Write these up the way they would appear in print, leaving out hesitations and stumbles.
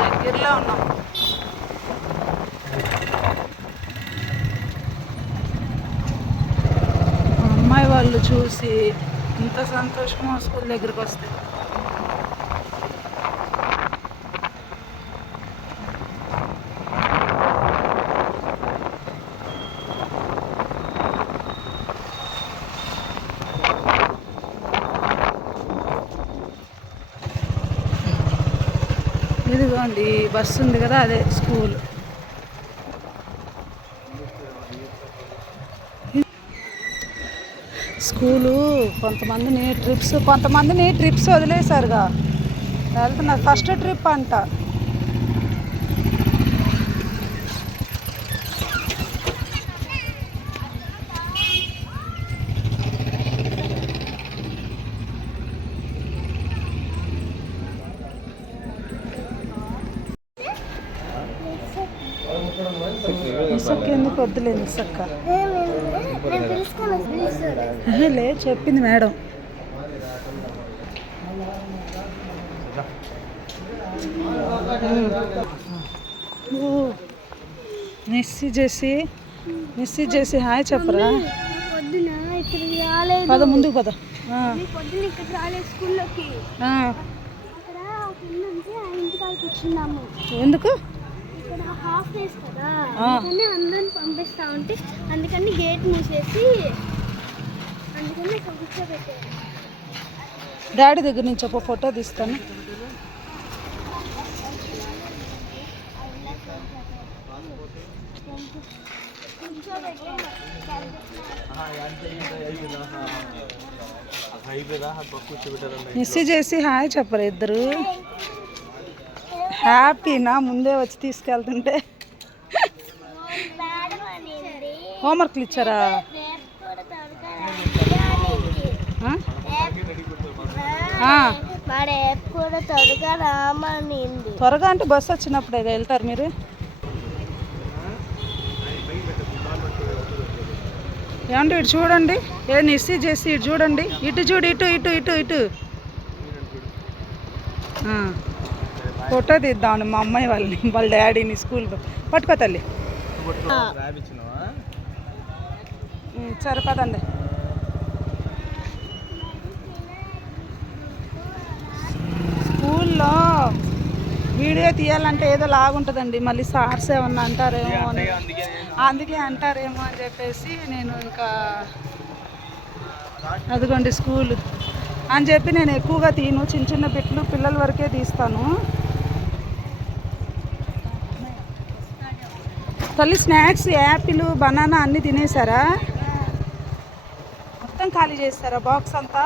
దగ్గరలో ఉన్నాం. చూసి ఇంత సంతోషం స్కూల్ దగ్గరికి వస్తే. ఇదిగోండి బస్సు ఉంది కదా, అదే స్కూల్. స్కూలు కొంతమందిని ట్రిప్స్ వదిలేశారుగా, వెళ్తున్నారు. ఫస్ట్ ట్రిప్ అంట. ఇసక్క ఎందుకు వద్దులేదు, ఇసక్క లే చెప్పింది మేడం. మిస్సి చేసి హాయ్ చెప్పరా. పద ముందుకు పద. ఎందుకు? అందరిని పంపిస్తా ఉంటే అందుకని గేట్ మూసేసి కూర్చోబెట్టారు. డాడీ దగ్గర నుంచి ఒక ఫోటో తీస్తాను. మిస్సి చేసి హాయ్ చెప్పరు ఇద్దరు. హ్యాపీనా ముందే వచ్చి తీసుకెళ్తుంటే? హోంవర్క్లు ఇచ్చారా? త్వరగా అంటే బస్సు వచ్చినప్పుడే వెళ్తారు మీరు. ఏమంటే ఇటు చూడండి, నిస్సి చేసి ఇటు చూడండి, ఇటు చూడు, ఇటు ఇటు ఇటు ఇటు ఫోటో తీద్దామని మా అమ్మాయి వాళ్ళ డాడీని స్కూల్ పట్టుకో తల్లి. సరిపదండి. స్కూల్లో వీడియో తీయాలంటే ఏదో లాగుంటుందండి, మళ్ళీ సార్స్ ఏమన్నా అంటారేమో అని, అందుకే అంటారేమో అని చెప్పేసి నేను ఇంకా అదిగోండి స్కూల్ అని చెప్పి నేను ఎక్కువగా తీను. చిన్న చిన్న బిట్లు పిల్లల వరకే తీస్తాను. తల్లి స్నాక్స్ యాపిల్ బనానా అన్నీ తినేసారా? మొత్తం ఖాళీ చేస్తారా బాక్స్ అంతా?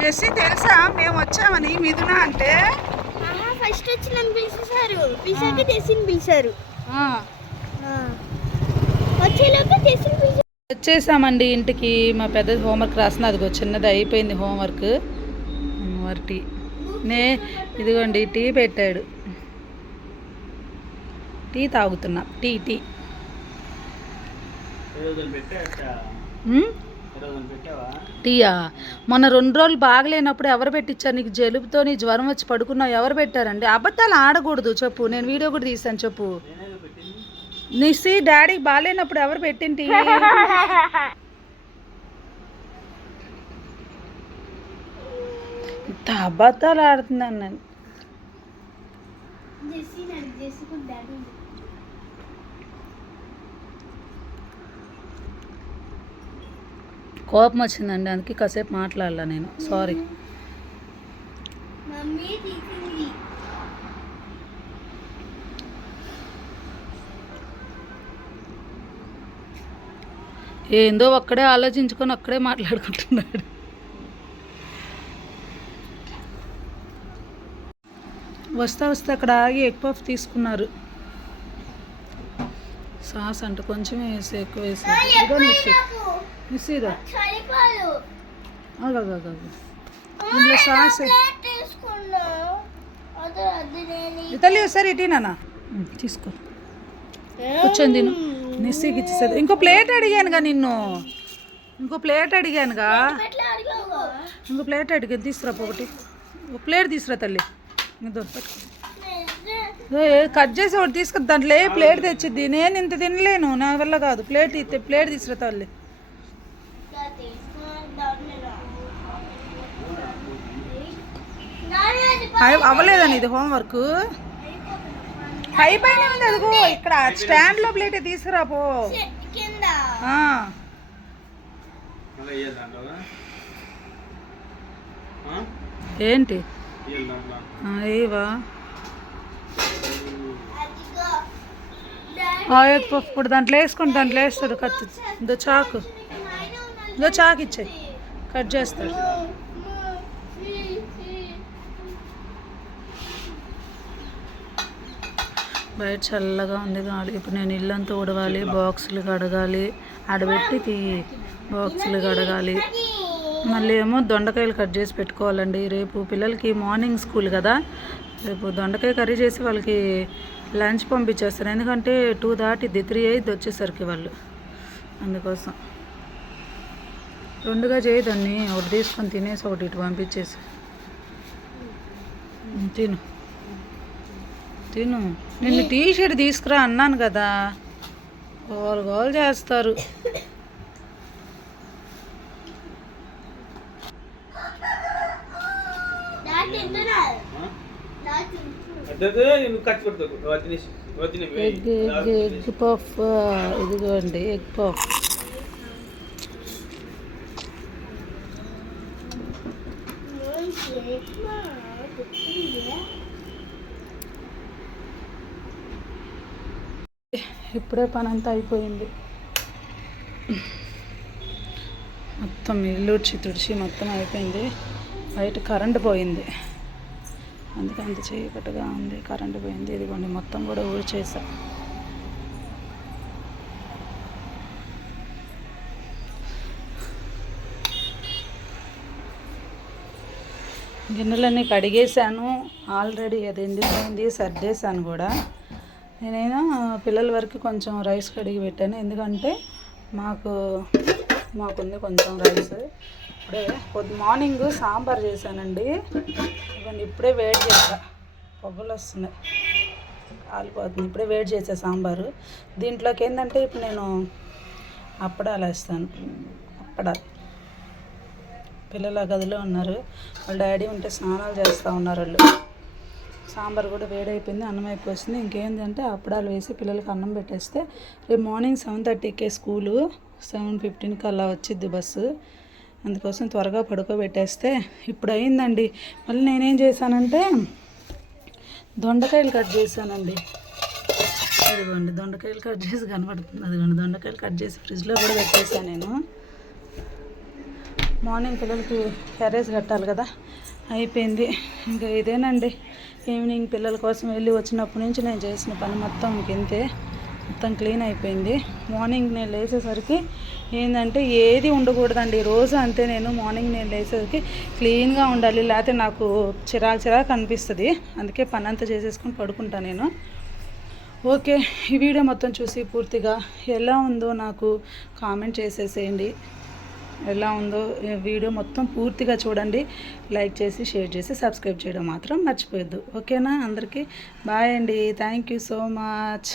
జెస్సీ తెలుసా మేము వచ్చామని మిథున అంటే? ఫస్ట్ వచ్చి నన్ను పిలిచేశారు, పిలిచాక జెస్సీని పిలిచారు. వచ్చేసామండి ఇంటికి. మా పెద్ద హోంవర్క్ రాసిన, అదిగో చిన్నది అయిపోయింది హోంవర్క్. మరి టీ ఇదిగోండి టీ పెట్టాడు, టీ తాగుతున్నా. టీ టీయా? మొన్న 2 రోజులు బాగలేనప్పుడు ఎవరు పెట్టించారు నీకు? జలుబుతో నీ జ్వరం వచ్చి పడుకున్నావు, ఎవరు పెట్టారండి? అబద్ధాలు ఆడకూడదు చెప్పు, నేను వీడియో కూడా తీసాను చెప్పు. నిస్సి డాడీకి బాగాలేనప్పుడు ఎవరు పెట్టింటి? ఇంత అబద్ధాలు ఆడుతున్నాను నేను. కోపం వచ్చిందండి, అందుకే కాసేపు మాట్లాడాల నేను. సారీ. ఏందో ఒక్కడే ఆలోచించుకొని ఒక్కడే మాట్లాడుకుంటున్నాడు. వస్తా అక్కడ ఆగి ఎగ్ పఫ్ తీసుకున్నారు. సాస్ అంటే కొంచెం వేసి ఎక్కువ వేసి మిస్సీరా ఇందులో సాస్ తల్లి ఒకసారి ఇటీనా తీసుకో, కూర్చొని తిను. నిస్సీకి ఇచ్చేసేది. ఇంకో ప్లేట్ అడిగానుగా నిన్ను. ఇంకో ప్లేట్ అడిగానుగా, ఎట్లా అడిగావు? ఇంకో ప్లేట్ అడిగాను, తీసుకురా ఒకటి, ఒక ప్లేట్ తీసుకురా తల్లి. ఇదో పట్టుకో. కట్ చేసి ఒకటి తీసుకురా, దాంట్లో ప్లేట్ తెచ్చిద్ది. నేను ఇంత తినలేను, నా వల్ల కాదు. ప్లేట్ ప్లేట్ తీసుకురా తల్లి. అవ్వలేదని ఇది హోంవర్క్ అయిపోయినా ఉంది. అదిగో ఇక్కడ స్టాండ్ లో ప్లేట్ తీసుకురా పో. ఏంటి ఏవా ఇప్పుడు దాంట్లో వేసుకుని దాంట్లో వేస్తాడు కత్తి. ఇదో చాకు, ఇదో చాకు ఇచ్చాయి, కట్ చేస్తాడు. బయట చల్లగా ఉంది గాలి. ఇప్పుడు నేను ఇల్లంతా ఉడవాలి, బాక్సులు కడగాలి, ఆడబెట్టి బాక్సులు కడగాలి. మళ్ళీ ఏమో దొండకాయలు కట్ చేసి పెట్టుకోవాలండి. రేపు పిల్లలకి మార్నింగ్ స్కూల్ కదా, రేపు దొండకాయ కర్రీ చేసి వాళ్ళకి లంచ్ పంపించేస్తాను. ఎందుకంటే 2 దాటిద్ది, 3 అయ్యిద్ది వచ్చేసరికి వాళ్ళు. అందుకోసం 2గా చేయదాన్ని, ఒకటి తీసుకొని తినేసి ఒకటి ఇటు పంపించేసి. తిను తిను. నిన్ను టీషర్ట్ తీసుకురా అన్నాను కదా, గోల్ చేస్తారు. ఎగ్ పఫ్, ఇదిగోండి ఎగ్ పఫ్. ఇప్పుడే పని అంతా అయిపోయింది. మొత్తం ఇల్లు తుడిచి మొత్తం అయిపోయింది. బయట కరెంటు పోయింది, అందుకే అంత చీకటిగా ఉంది. కరెంటు పోయింది. ఇదిగోండి మొత్తం కూడా ఊడ్చేసా. గిన్నెలన్నీ కడిగేసాను ఆల్రెడీ. అది ఎండిపోయింది, సర్దేశాను కూడా. నేనైనా పిల్లల వరకు కొంచెం రైస్ కడిగి పెట్టాను, ఎందుకంటే మాకుంది కొంచెం రైస్. ఇప్పుడే మార్నింగ్ సాంబార్ చేశానండి. ఇవన్నీ ఇప్పుడే వేడి చేసా, పొగలు వస్తున్నాయి, కాలిపోతుంది. ఇప్పుడే వేడి చేసా సాంబారు. దీంట్లోకి ఏంటంటే ఇప్పుడు నేను అప్పడాలు వేస్తాను. అప్పడాలు పిల్లలు ఆ గదిలో ఉన్నారు, వాళ్ళ డాడీ ఉంటే స్నానాలు చేస్తూ ఉన్నారు వాళ్ళు. సాంబార్ కూడా వేడైపోయింది, అన్నం అయిపోతుంది. ఇంకేంటంటే అప్పడాలు వేసి పిల్లలకి అన్నం పెట్టేస్తే రేపు మార్నింగ్ 7:30కే స్కూలు, 7:15కి అలా వచ్చిద్ది బస్సు. అందుకోసం త్వరగా పడుకోబెట్టేస్తే ఇప్పుడు అయిందండి. మళ్ళీ నేనేం చేశానంటే దొండకాయలు కట్ చేశానండి. అదిగోండి దొండకాయలు కట్ చేసి కనబడుతుంది. అదిగోండి దొండకాయలు కట్ చేసి ఫ్రిడ్జ్లో కూడా పెట్టేశాను నేను. మార్నింగ్ పిల్లలకి క్యారేజ్ కట్టాలి కదా, అయిపోయింది. ఇంకా ఇదేనండి ఈవినింగ్ పిల్లల కోసం వెళ్ళి వచ్చినప్పటి నుంచి నేను చేసిన పని మొత్తం ఇంతే. మొత్తం క్లీన్ అయిపోయింది. మార్నింగ్ నేను లేచేసరికి ఏంటంటే ఏది ఉండకూడదండి, రోజు అంతే. నేను మార్నింగ్ నేను లేచేసరికి క్లీన్గా ఉండాలి, లేకపోతే నాకు చిరాకు అనిపిస్తుంది. అందుకే పని అంతా చేసేసుకొని పడుకుంటాను నేను. ఓకే, ఈ వీడియో మొత్తం చూసి పూర్తిగా ఎలా ఉందో నాకు కామెంట్ చేసేసేయండి. ఎలా ఉందో వీడియో మొత్తం పూర్తిగా చూడండి. లైక్ చేసి షేర్ చేసి సబ్స్క్రైబ్ చేయడం మాత్రం మర్చిపోవద్దు. ఓకేనా? అందరికీ బాయ్ అండి. Thank you so much.